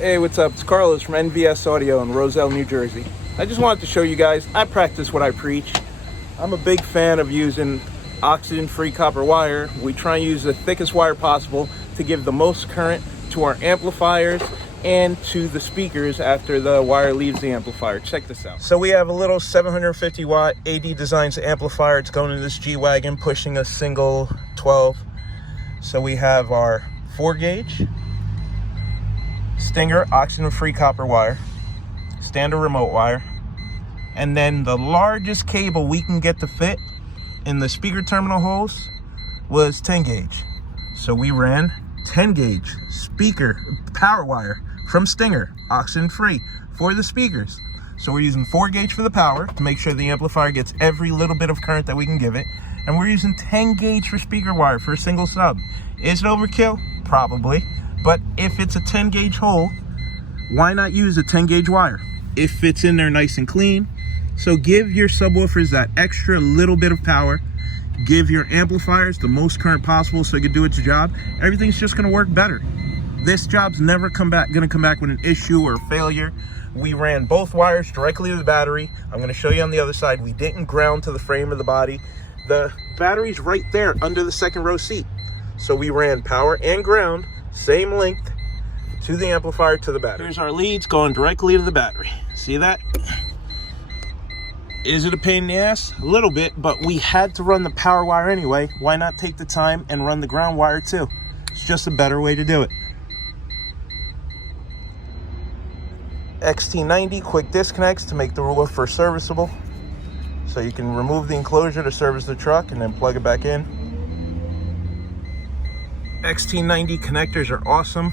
Hey, what's up? It's Carlos from NVS Audio in Roselle, New Jersey. I just wanted to show you guys, I practice what I preach. I'm a big fan of using oxygen-free copper wire. We try and use the thickest wire possible to give the most current to our amplifiers and to the speakers after the wire leaves the amplifier. Check this out. So we have a little 750 watt AD Designs amplifier. It's going in this G Wagon, pushing a single 12. So we have our 4 gauge Stinger oxygen-free copper wire, standard remote wire, and then the largest cable we can get to fit in the speaker terminal holes was 10 gauge. So we ran 10 gauge speaker power wire from Stinger, oxygen-free, for the speakers. So we're using 4 gauge for the power to make sure the amplifier gets every little bit of current that we can give it. And we're using 10 gauge for speaker wire for a single sub. Is it overkill? Probably. But if it's a 10 gauge hole, why not use a 10 gauge wire? It fits in there nice and clean. So give your subwoofers that extra little bit of power. Give your amplifiers the most current possible so it can do its job. Everything's just gonna work better. This job's never gonna come back with an issue or failure. We ran both wires directly to the battery. I'm gonna show you on the other side. We didn't ground to the frame of the body. The battery's right there under the second row seat. So we ran power and ground, same length, to the amplifier, to the battery. Here's our leads going directly to the battery. See that? Is it a pain in the ass? A little bit, but we had to run the power wire anyway. Why not take the time and run the ground wire too? It's just a better way to do it. XT90 quick disconnects to make the woofer serviceable. So you can remove the enclosure to service the truck and then plug it back in. XT90 connectors are awesome.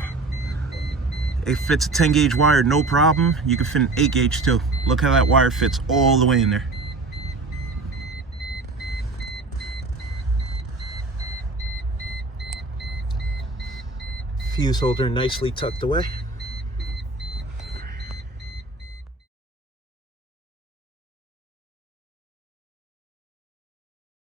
It fits a 10 gauge wire, no problem. You can fit an 8 gauge too. Look how that wire fits all the way in there. Fuse holder nicely tucked away.